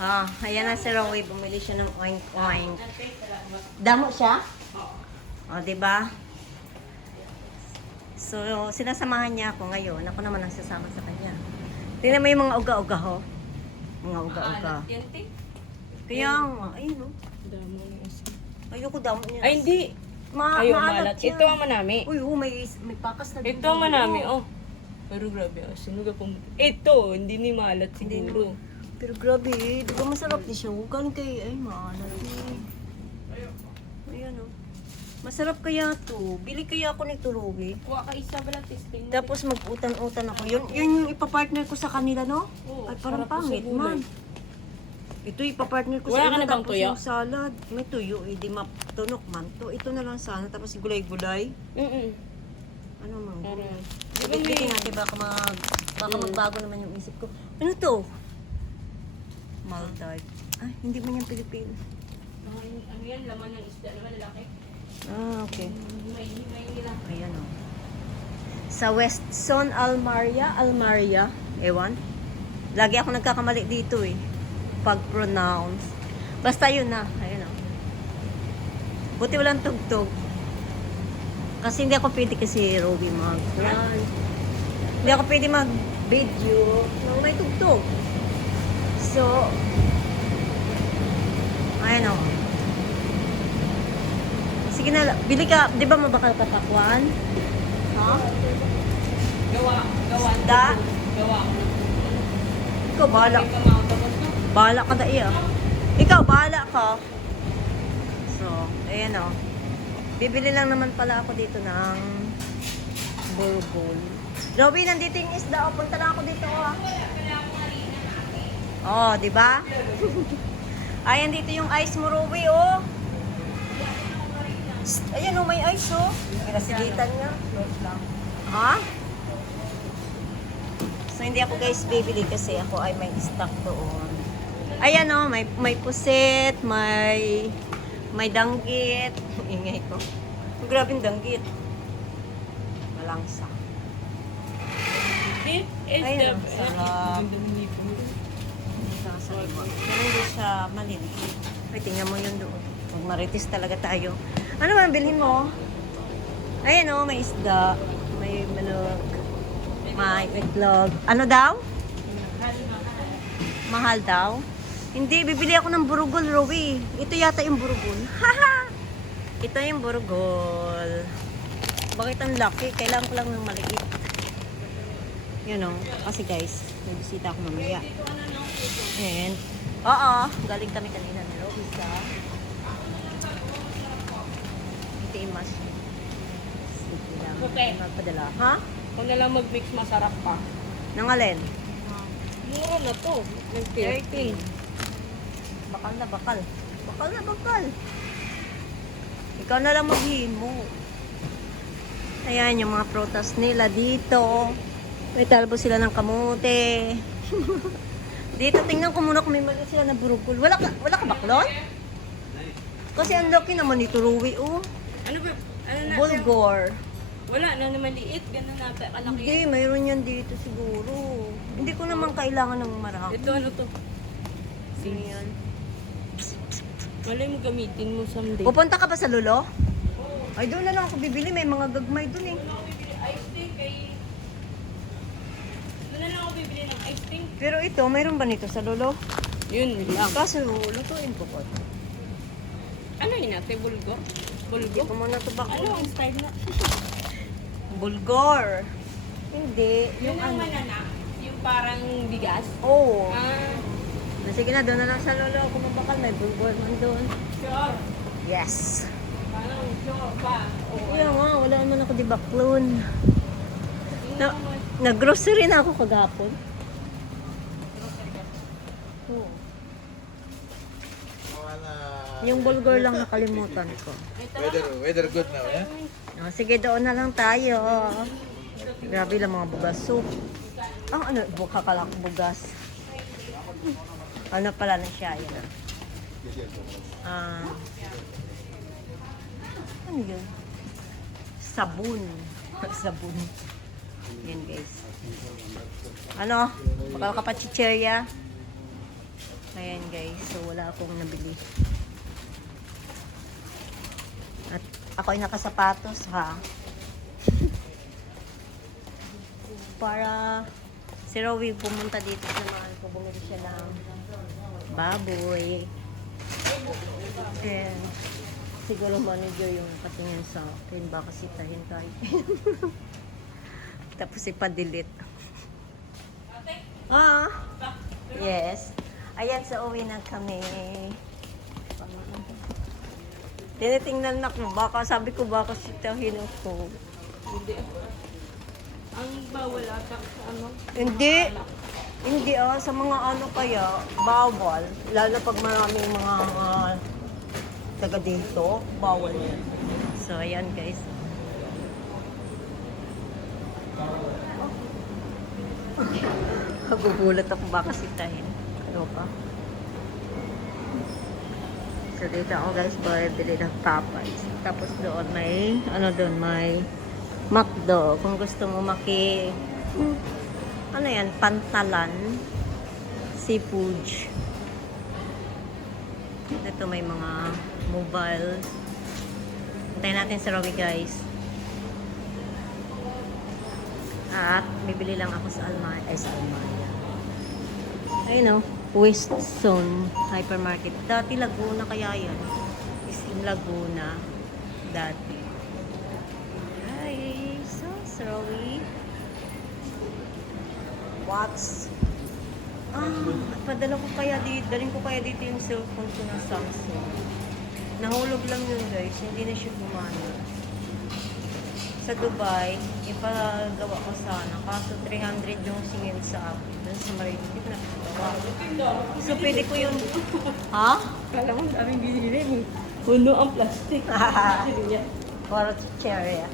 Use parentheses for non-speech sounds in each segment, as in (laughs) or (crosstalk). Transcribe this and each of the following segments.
Ah, ayan na si Rowie. Bumili siya ng oink oink. Damo siya? O, di ba? So, sinasamahan niya ako ngayon. Ako naman ang sasama sa kanya. Tingnan mo yung mga uga-uga ho. Mga uga-uga. Te. Kaya nga, ayun o. Damo na isa. Ayoko damo niya. Ay, hindi. Ma Ayaw maalat yan. Ito ang manami. Uy, oh, may, may pakas na Ito ang manami, oh. Pero grabe, oh. Sinuga pong... Ito, hindi ni malat Hindi siguro. Pero grabe eh. Di ba masarap din siya? Huwag galing kay... Ay, maalat eh. Ayan o. Masarap kaya to. Bili kaya ako nito, Ruby. Kuha ka isa ba lang testing? Tapos mag-utan-utan ako. Yun, yun yung ipapartner ko sa kanila, no? Oo, Ay, parang sarap to sa pangit, gulay. man. Ito ipapartner ko Wala sa ka kanila. na bang Tapos tuyo? yung salad. May tuyo eh. Di matunok man to. Ito na lang sana. Tapos gulay-gulay. Mm-mm. Ano man? Para... Di ba Sabi may... natin baka mag... Baka Mm. magbago naman yung isip ko. Ano to? Maldive. Ay, hindi man yan Pilipino. Ano yan? Laman ng isda naman, lalaki. Ah, okay. May may nila. Ayan o. Sa Westson Almaria, Almaria, ewan. Lagi ako nagkakamali dito eh. Pag-pronounce. Basta yun na. Ayan o. Buti walang tugtog. Kasi hindi ako pwede kasi Roby mag. Hindi ako pwede mag-video nang may tugtog. So, ayan o. Sige na, bili ka, di ba mabakal ka pakwan? Ha? Gawa. Gawa. Da? Gawa. Ikaw, bahala. Bahala ka da iya. Ikaw, bahala ka. So, ayan o. Bibili lang naman pala ako dito ng burgol. Robby, nandito yung isda. O, punta lang ako dito. O, ha? Oh, di ba? Ayan dito yung ice mo, oh. Psst, Ayan, oh, may ice, oh. Pinasigitan niya. Ha? So, hindi ako guys bibili kasi ako ay may stock doon. Ayan oh, may, may pusit, may may danggit. (laughs) Ingay ko. Grabe yung danggit. Malangsa. It is Ay, the... sarap. Hindi siya maliliit. Ay, tingnan mo yun doon. Pag maritis talaga tayo. Ano ang bilhin mo? Ayan oh, may isda. May manok. May itlog. Ano daw? Mahal daw? Hindi, bibili ako ng burugol, Rowie. Ito yata yung burugol. Haha! Ito yung burugol. Bakit ang laki? Kailangan ko lang ng maliit. You know, kasi guys, may bisita ako mamaya. And, oo, galing kami kanina ni Rowie sa yung mas. Sige lang. Okay. Magpadala. Ha? Kung na lang mag-mix, masarap pa. Nang alin? Mura na to. Nag-13. 13. Bakal na bakal. Bakal na bakal. Ikaw na lang maghimo. Ayan yung mga prutas nila dito. May talbo sila ng kamote. (laughs) dito, tingnan ko muna kung may mali sila na burugol. Wala ka, wala ka baklon? Kasi ang laki naman nito, Ruwi, oh. Ano ba? Ano na? Bulgor. Wala na na maliit. Ganun na. Kalaki. Hindi, mayroon yan dito siguro. Hindi ko naman kailangan ng marami. Ito ano to? Sino yan? Malay mo gamitin mo someday. Pupunta ka ba sa Lulo? Ay, doon na lang ako bibili. May mga gagmay doon eh. ako bibili ice tea kay... Doon na lang ako bibili ng ice tea. Pero ito, mayroon ba nito sa Lulo? Yun lang. Kaso, lutuin ko po. Ano yun natin? Bulgo? Bulgo? ko muna ito Ano bako. ang style na? (laughs) Bulgor. Hindi. Yung Yung ang ano. manana. Yung parang bigas. Oo. Oh. Ah, Sige na, doon na lang sa Lulo. Kung mabakal, may bulgor man doon. sure. Yes. Parang sure pa. Oo. Kaya nga, wala naman ako di baklon. Na, mo. nag-grocery na ako kagapon. Oo. Yung bulgor lang nakalimutan ko. Weather, weather good now, yeah? Oh, sige, doon na lang tayo. Grabe lang mga bugas soup. Ang ano, buka ka lang bugas. Ano pala na siya, yan. Ah. ano yun? Sabon. (laughs) Sabon. Yan guys. Ano? Bakal ka pa chicherya? Ayan guys, so wala akong nabili. At ako'y nakasapatos ha. (laughs) Para si Rowie pumunta dito sa mahal ko, bumili siya ng baboy. And siguro manager yung patingin sa akin, baka sitahin tayo. (laughs) Tapos ipa-delete. Ah, yes. Ayan, sa uwi na kami. Tinitingnan na ko, baka sabi ko baka sitahin ako. Hindi. Ang bawal ata sa ano? Hindi. Hindi ah, sa mga ano kaya, bawal. Lalo pag maraming mga ah, taga dito, bawal yan. So, ayan guys. (laughs) Nagugulat ako baka sitahin. Ano pa? So, dito ako guys, bili ng Popeyes. Tapos doon may, ano doon, may McDo. Kung gusto mo maki, ano yan, pantalan, seafood. Ito may mga mobile. Antayin natin sa Robbie guys. At bibili lang ako sa Almaya. Ay, sa Almaya. Ayun o. West Zone Hypermarket. Dati Laguna kaya yan. Is in Laguna. Dati. Hi. So, Robbie. What's Ah, padala ko kaya dito, dalhin ko kaya dito yung cellphone ko ng Samsung. Nahulog lang yun guys, hindi na siya gumana. Sa Dubai, ipagawa ko sana. Kaso 300 yung singil sa akin. Doon sa Marino, hindi ko nakagawa. So pwede ko yung... (laughs) ha? Kala mo daming binili. Puno ang plastic. Sige yan. Para chicheria.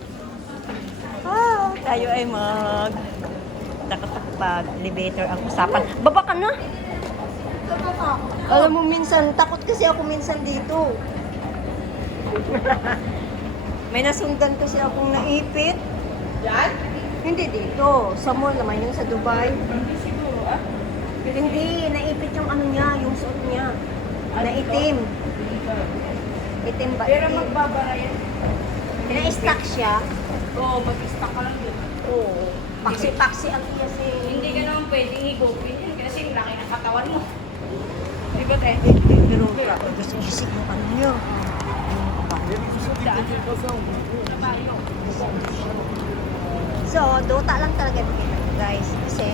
Ah, tayo ay mag nakakapag elevator ang usapan. Baba ka na! Alam mo minsan, takot kasi ako minsan dito. (laughs) May nasundan kasi akong naipit. Yan? Hindi dito. Sa mall naman, yung sa Dubai. Hindi naipit yung ano niya, yung suot niya. Na itim. Itim ba? Pero Itim. magbabara yan. Na-stack siya. Oo, mag-stock ka lang yun. Oo. Paksi-paksi ang iya si... Hindi ka naman pwedeng higupin yan kasi laki ng katawan mo. Di ba tayo? Pero gusto isip mo ano niya. So, dota lang talaga yung guys. Kasi,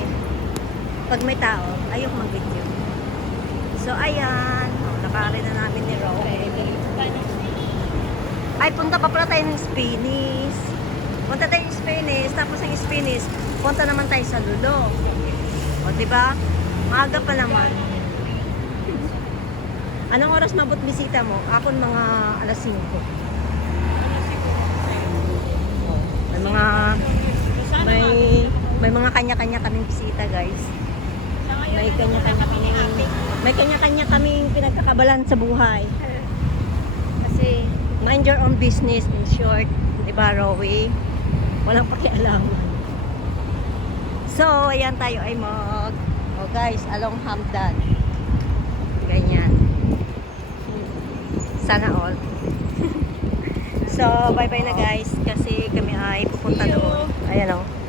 pag may tao, ayok mag-video. So, ayan. Nakarin na namin ni Ro. Ay, punta pa pala tayo ng Spinis. Punta tayo ng Spinis. Tapos ng Spinis, punta naman tayo sa Lulo. O, di ba? Maaga pa naman. Anong oras mabot bisita mo? Ako mga alas 5. May mga may may mga kanya-kanya kaming bisita, guys. May kanya-kanya kaming may kanya-kanya kaming pinagkakabalan sa buhay. Kasi mind your own business in short, 'di ba, Rowie? Walang pakialam. So, ayan tayo ay mag Oh guys, along Hamdan. Ganyan. Sana all. (laughs) so, bye-bye na guys kasi kami ay pupunta doon. Ayan oh.